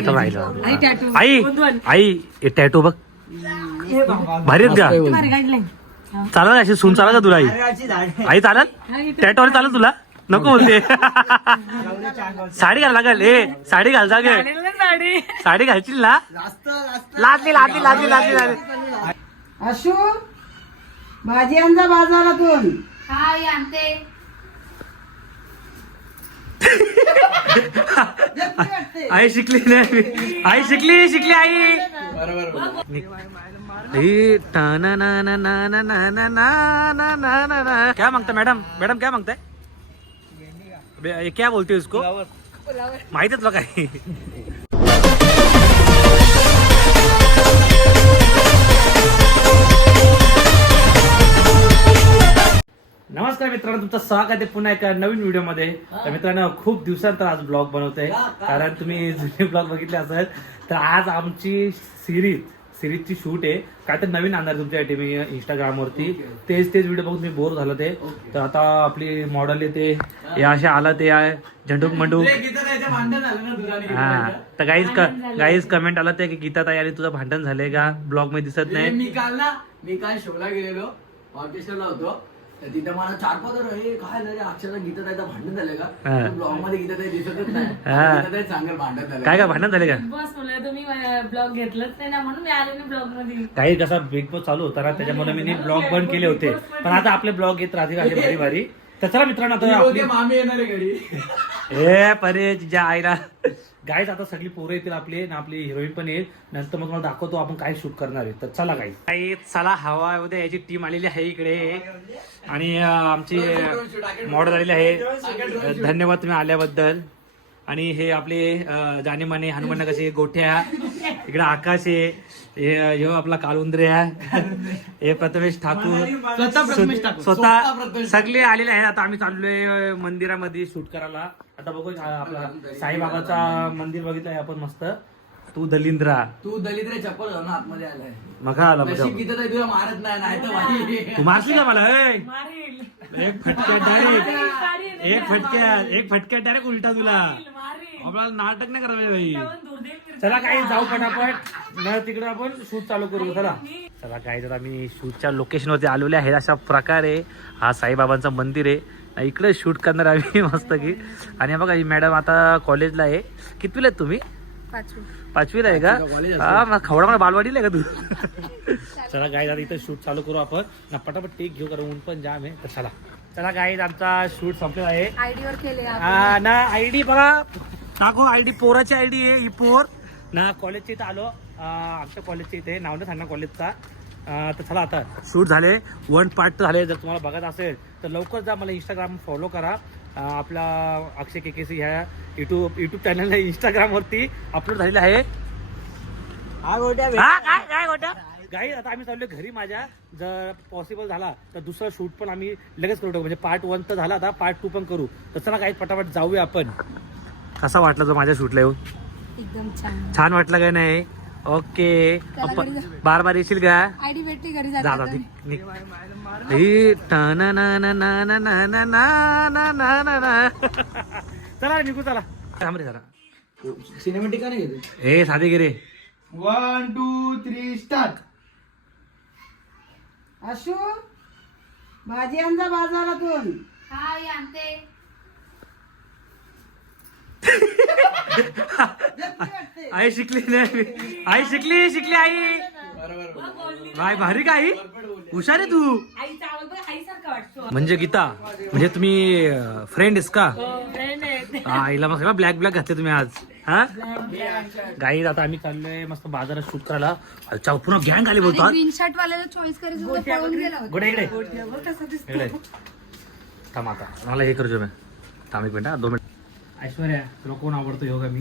Tattoo राहिलं आई आई हे tattoo बघ. भारी आहेत का चालेल अशी सून चालेल का तुला आई? आई चालेल? टॅटो चालेल तुला? नको बोलते. साडी घाल लागेल. ए साडी घाल जागे. साडी. घालशील ना? लादली लादली लादली लादली लादली. अशू भाजी आणजा बाजारातून. हाय आणते. आई शिकली नाही आई शिकली शिकली आई ना ना ना ना ना ना ना ना ना ना ना. क्या मांगता मैडम मैडम क्या मांगताय क्या बोलते हो इसको माहीत आहे मित्रांनो तुमचं स्वागत आहे पुन्हा एका नवीन व्हिडिओमध्ये. तर मित्रांनो खूप दिवसानंतर आज ब्लॉग बनवतोय. कारण तुम्ही जुने ब्लॉग बघितले असेल तर आज आमची सिरीज सिरीजची शूट आहे. काय तर नवीन आणणार तुमच्यासाठी मी इंस्टाग्रामवरती. तेच तेच व्हिडिओ बघून मी बोर झालं ते तर आता आपली मॉडेल येते. हे. असे आलं ते आहे झंडूक मंडूक हा. तर गाईज गाईज कमेंट आला ते की गीता ताई आणि तुझं भांडण झालंय का? ब्लॉगमध्ये दिसत नाही. मी काल ना मी काल शोला गेलेलो ऑर्केस्ट्राला होतो. तर तिथं मला चार पाच "ए, काय झालं रे? अक्षरशः गीता ताईचं भांडण झालं हा. का ब्लॉगमध्ये गीता ताई दिसतच नाही. हा. गीता ताई चांगलं भांडण झालं. काय काय भांडण झाले का? बस म्हणलं तुम्ही ब्लॉग घेतलंच नाही ना म्हणून मी आले नाही ब्लॉगमध्ये काही कसा बिग बॉस चालू होता ना त्याच्यामुळे मी ब्लॉग बंद केले होते. पण आता आपले ब्लॉग येत राहतील असे भारी भारी. तर चला मित्रांनो आता आपली मामी येणार आहे घरी. ए परे ज्या आईला गाईज आता सगळी पोरं येतील आपले ना आपली हिरोईन पण येईल. नंतर मग तुम्हाला दाखवतो आपण काय शूट करणार आहे. तर चला गाई काही चला हवा उद्या. याची टीम आलेली आहे इकडे. आणि आमची मॉडेल आलेली आहे. धन्यवाद तुम्ही आल्याबद्दल. आणि हे आपले अं, जानेमाने हनुमान कसे गोठ्या. इकडे आकाश आहे. हे आपला कालुंद्रे आहे. हे प्रथमेश ठाकूर. स्वतः सगळे आलेले आहेत. आता आम्ही चाललोय मंदिरामध्ये शूट करायला. आता बघू आपला साईबाबाचा मंदिर बघितलंय आपण मस्त. तू दलिंद्रा. तू दलित रे चप्पल घालून आतमध्ये आलाय. मग आला तुला मारत नाही. तू मारशील का मला? एक फटक्यात डायरेक्ट एक फटक्यात एक फटक्यात डायरेक्ट उलटा तुला. मारील. आपल्याला नाटक नाही करायला भाई दूर देईल मिरची. चला काही जाऊ पटापट. न तिकडे आपण शूट चालू करू चला. चला काही जर आम्ही शूटच्या लोकेशनवरती आलेले आहे. अशा प्रकारे हा साईबाबांचं मंदिर आहे. इकडे शूट करणार आम्ही मस्त की. आणि बघा ही मॅडम आता कॉलेजला आहे. कितवीला आहेत तुम्ही? पाचवीला आहे का? हा खवडा मला बालवाडीला आहे का तू? चला गाय आता इथं शूट चालू करू आपण. ना पटापट टेक घेऊ कारण ऊन पण जाम आहे. तर चला. चला गाईज आमचा शूट संपलेला आहे. आयडी वर केले हा, ना आयडी बघा. टाको आयडी पोराची आयडी आहे ही पोर. ना कॉलेजच्या इथं आलो. आ, आमच्या कॉलेजच्या इथे नाव नाही सांगणार कॉलेजचा आ, तर चला आता शूट झाले. वन पार्ट झाले जर तुम्हाला बघत असेल तर लवकर जा मला इंस्टाग्राम फॉलो करा. आ, आपला अक्षय के के सी ह्या युट्यूब युट्यूब चॅनल इंस्टाग्रामवरती अपलोड झालेलं आहे. हा, काय काय गोट्या? गाईज आता आम्ही चाललो घरी माझ्या जर पॉसिबल झाला तर दुसरा शूट पण आम्ही लगेच करू टाकू म्हणजे पार्ट वन तर झाला आता पार्ट टू पण करू तसं ना काही पटापट जाऊया आपण कसा वाटला तो माझ्या शूटला येऊन एकदम छान वाटलं काय नाही ओके बार बार येशील का आयडी भेटली घरी जा चला निघू चला रे जरा सिनेमॅटिक का नाही घेतो हे साधे गिरे वन टू थ्री स्टार्ट अशू भाजी आणजा बाजारातून. हाय आणते. आई शिकली नाही. आई शिकली शिकली आई. काय भारी का आई? हुशार आहे तू. म्हणजे गीता म्हणजे तुम्ही फ्रेंड आहेस का? हा, आईला मस्त ब्लॅक ब्लॅक घातले तुम्ही आज. हा? गाई आता आम्ही चाललोय मस्त बाजारात शूट करायला. अच्छा पूर्ण गँग आली बोलतात ग्रीन शर्ट वाल्याला चॉईस करायचं होतं पळून गेला होता. गोडे इकडे. इकडे. थांब आता मला हे करतो मी थांब एक मिनिट हा, दोन मिनिट. ऐश्वर्या तुला कोण आवडतो योगा मी?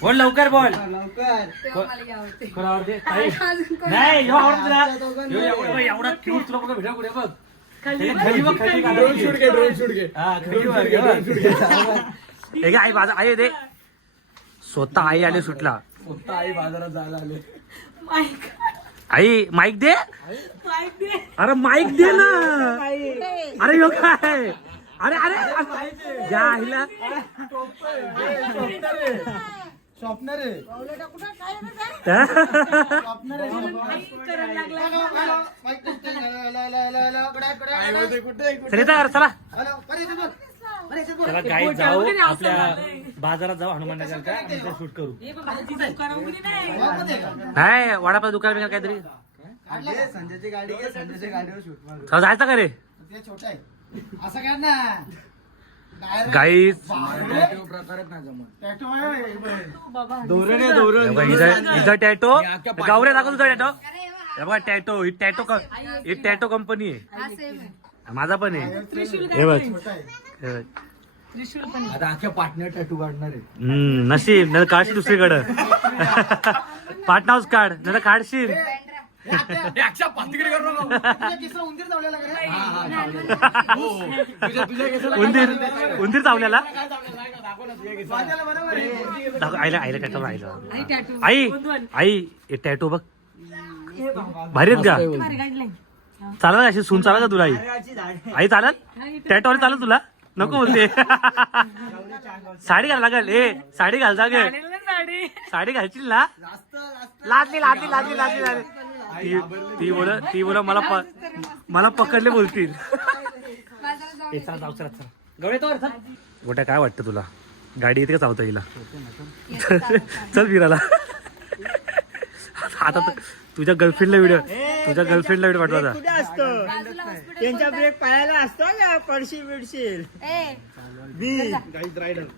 बोल लवकर बोल. लवकर तेव्हा मला हे आवडते. कोण आवडते ताई? अजून कोण? नाही ह्यो आवडतो तुला. ह्यो एवढा बघ, एवढा क्यूट तुला बघ व्हिडिओ पुढे बघ. त्याच्याखाली बघ खाली ड्रोन शूट घे ड्रोन शूट घे. हा, खाली बघ, हे. बघ. हे काय आई बाजा आई दे स्वतः आई आले सुटला. स्वतः आई बाजारात जायला आले. माईक. आई माईक दे. माईक दे. अरे माईक दे ना. अरे यो काय? अरे अरे. जा हिला. स्वप्नर चला. चला आहे? हॅलो, बरं, इथे बोल. बरं, इथे बोल. चला गाई जाऊ आपल्या बाजारात जाऊ हनुमान नगर का आणि शूट करू. नाही. वडापाव दुकान बिकान काहीतरी. संजयची गाडी घे संजयच्या गाडीवर शूट मारू. चला जायचं का रे? ते छोटा आहे. असं काय ना. टॅटू हे गावरे दाखव तुझा टॅटो हे बघा. टॅटो ही टॅटो ही टॅटो कंपनी आहे. माझा पण आहे. हे बघ. हे. आता आजच्या पार्टनर टॅटू काढणार आहे. हम्म, नशीब नाही काढशील दुसरीकडं. पाटणावच काढ नाही काढशील. हे केसाला उंदीर का उंदीर चावल्याला का? दाखव आईला आईला टॅटो आईला आई टॅटू आई हे टॅटो बघ. भारी आहेत का. चालेल अशी सून चालेल का तुला आई? आई चालेल टॅटो चालेल तुला? नको बोलते. साडी घाल लागेल. ए साडी घाल जागे काढेल ना साडी. साडी घालशील ना? लादली लादली लादली लादली लादली. ती ती बोल ती बोल मला प- मला पकडले बोलतील. गोट्या काय वाटतं तुला? गाडी येते का चावता हिला? चल फिरायला. आता तू- तुझ्या गर्लफ्रेंडला व्हिडिओ तुझ्या गर्लफ्रेंडला व्हिडिओ पाठवा त्यांच्या ब्रेक पायाला असतो का पडशील बिडशील.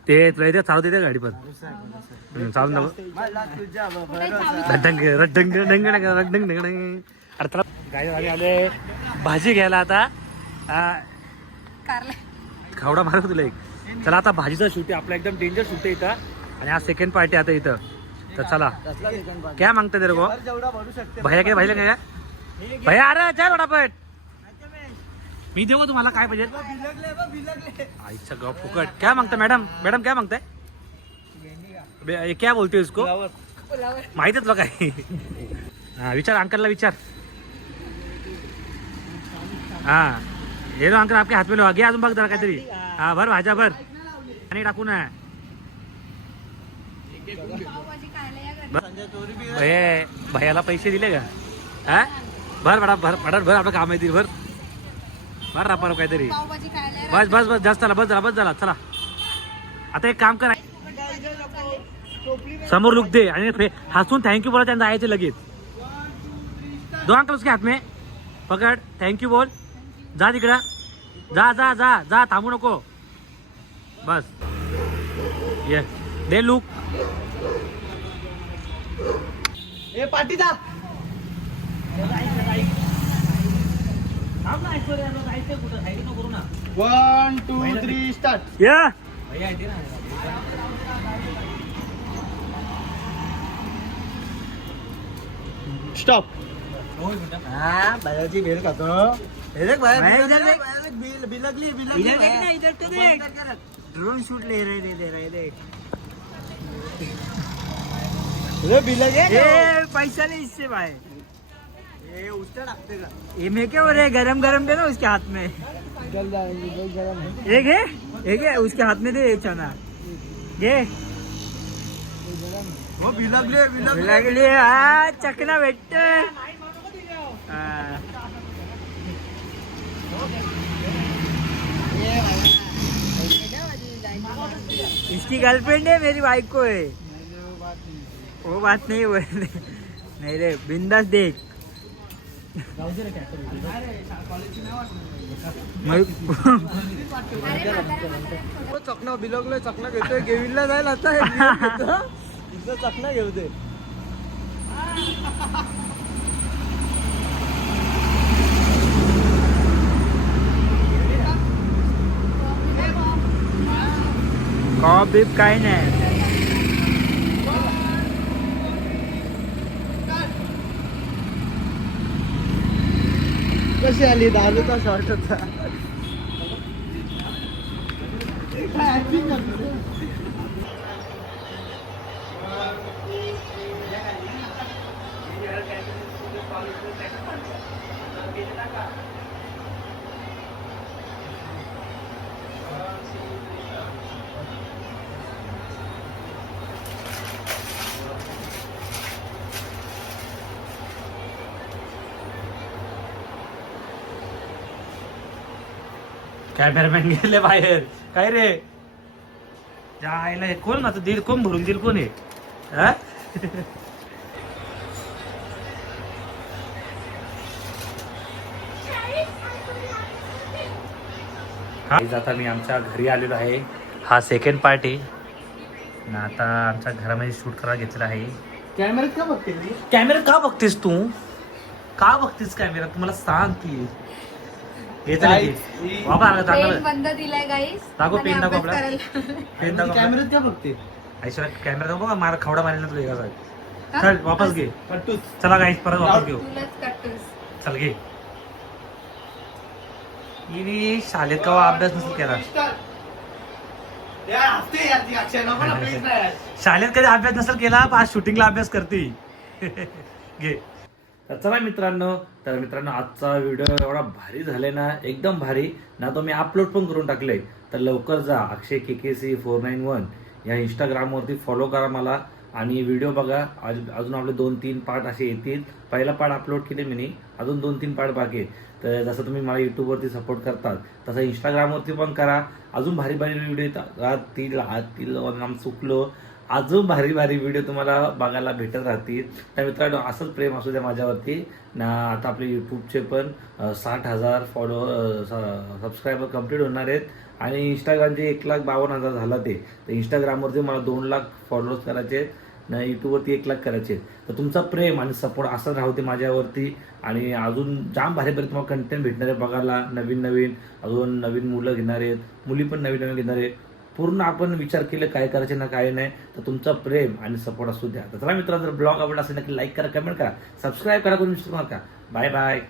ते तुला चालवते त्या गाडी पण हम्म, चालून दाखव. मला तुझ्या भरोसा रड्डंग रड्डंग डंग डंग रड्डंग डंग डंग अरे चला. गाडी आले आले. भाजी घ्यायला आता. आ, खावडा मारतो तुला एक. चला आता भाजीचा शूट आहे. आपला एकदम डेंजर शूट आहे इथं. आणि आज सेकंड पार्टी आता इथं. तर चला. क्या मागता तेरे को? जेवढा भरू शकते भैया काय भैया काय? भैया अरे चल वडापट मी देऊ तुम्हाला? काय पाहिजे? आईचा गाव फुकट. क्या मागता मॅडम? मॅडम क्या मागताय? क्या बोलते हो इसको माहीत आहे तुला काय? हा विचार अंकलला विचार. हा. हे लो अंकल आपके हात में लो. घे अजून बघ जरा काहीतरी. हा भर भाज्या भर. आणि टाकू ना. भैया भैयाला पैसे दिले का? हा? भर बडा भर भर भर आपलं काम आहे ते भर भर रापर काहीतरी. बस बस बस जास्त झाला बस झाला बस झाला चला. आता एक काम कर. समोर लुक दे आणि फे- हसून थँक्यू बोला त्यांना जायचे लगेच. दो अंकल उसके हात में. पकड थँक्यू बोल. जा तिकडं. जा जा जा जा थांबू नको. बस. ये. दे लुक. ए पाटीदा One, two, three, start. या. Stop. हा बेल हे देख बाहेर बिल इधर देख ना इधर तो देख. ड्रोन शूट ले रहे दे दे रहे देख ये बिलगे ए पैसा ले इससे भाई ये मैं क्या हो रहा है? गरम गरम दे ना उसके हाथ में? जल जाएँगे गरम एक है? एक है? उसके हाथ में दे एक चना। ये वो बिलगले बिलगले हा चकना भेटत इसकी गर्लफ्रेंड है मेरी वाइफ को है। वो बात नहीं वो नहीं रे बिंदास देख। चकना बिलगलोय चकना घेतोय गेविनला जाईल आता इथं. चकना घेऊ दे. कॉप बीप काही नाही. कशी आली दहावीचा शॉर्ट होता कॅमेरामॅन गेले बाहेर. काय रे? जायला हे कोण आता? दिल कोण भरून? दिल कोण आहे हा? आता मी आमच्या घरी आलेलो आहे. हा सेकंड पार्ट आहे आता आमच्या घरामध्ये शूट करायला घेतलेला आहे. कॅमेऱ्यात का बघते? कॅमेरा का बघतेस तू? का बघतेस कॅमेरा? तुम्हाला सांग की. हे तर Guys. ही- आला पेन दाखव बंद दिलाय गाईस दाखव, आणि पेन दाखव अभ्यास आपला. करायला. पेन ती दाखव कॅमेऱ्यात का बघते. ऐश्वर्या कॅमेरा दाखव बघा मारा खवडा मारेल ना तुला एका? चल वापस घे. कट्टूस. चला गाईस परत वापस घेऊ. तुलाच कट्टूस. चल घे. हिने शाळेत केव्हा अभ्यास नसेल केला. यार, हसते यार ती अक्षय नको ना, please ना यार. शाळेत कधी अभ्यास नसेल केला पण आज शूटिंगला अभ्यास करते. घे. तर चला मित्रांनो तर मित्रांनो आजचा व्हिडिओ एवढा भारी झालाय ना एकदम भारी. ना तो मी अपलोड पण करून टाकले तर लवकर जा Akshay K K C four nine one या इंस्टाग्रामवरती फॉलो करा मला आणि व्हिडिओ बघा. आज- अजून आपले दोन तीन पार्ट असे येतील. पहिला पार्ट अपलोड केले मी अजून दोन तीन पार्ट बाकी आहेत. तर जसं तुम्ही मला यूट्यूबवरती सपोर्ट करतात तसं इंस्टाग्रामवरती पण करा. अजून भारी भारी व्हिडिओ येतात. राहतील राहतील नाम चुकलो अजून भारी भारी व्हिडिओ तुम्हाला बघायला भेटत राहतील. तर मित्रांनो असंच प्रेम असू द्या माझ्यावरती. ना आता आपले यूट्यूबचे पण साठ हजार फॉलो सबस्क्रायबर कंप्लीट होणार आहेत. आणि इंस्टाग्रामचे एक लाख बावन्न हजार झाला ते तर इंस्टाग्रामवरती मला दोन लाख फॉलोअर्स करायचे आहेत ना यूट्यूबवरती एक लाख करायचे आहेत. तर तुमचा प्रेम आणि सपोर्ट असंच राहू दे माझ्यावरती. आणि अजून जाम भारी भारी तुम्हाला कंटेंट भेटणार आहे बघायला. नवीन नवीन अजून नवीन मुलं घेणार आहेत. मुली पण नवीन नवीन घेणार आहेत. पूर्ण आपण विचार केले काय करायचे ना काय नाही तर तुमचा प्रेम आणि सपोर्ट असू द्या. तर चला मित्रांनो जर ब्लॉग आवडला असेल नक्की लाईक करा कमेंट करा सबस्क्राईब करा कोणी विसरू नका बाय बाय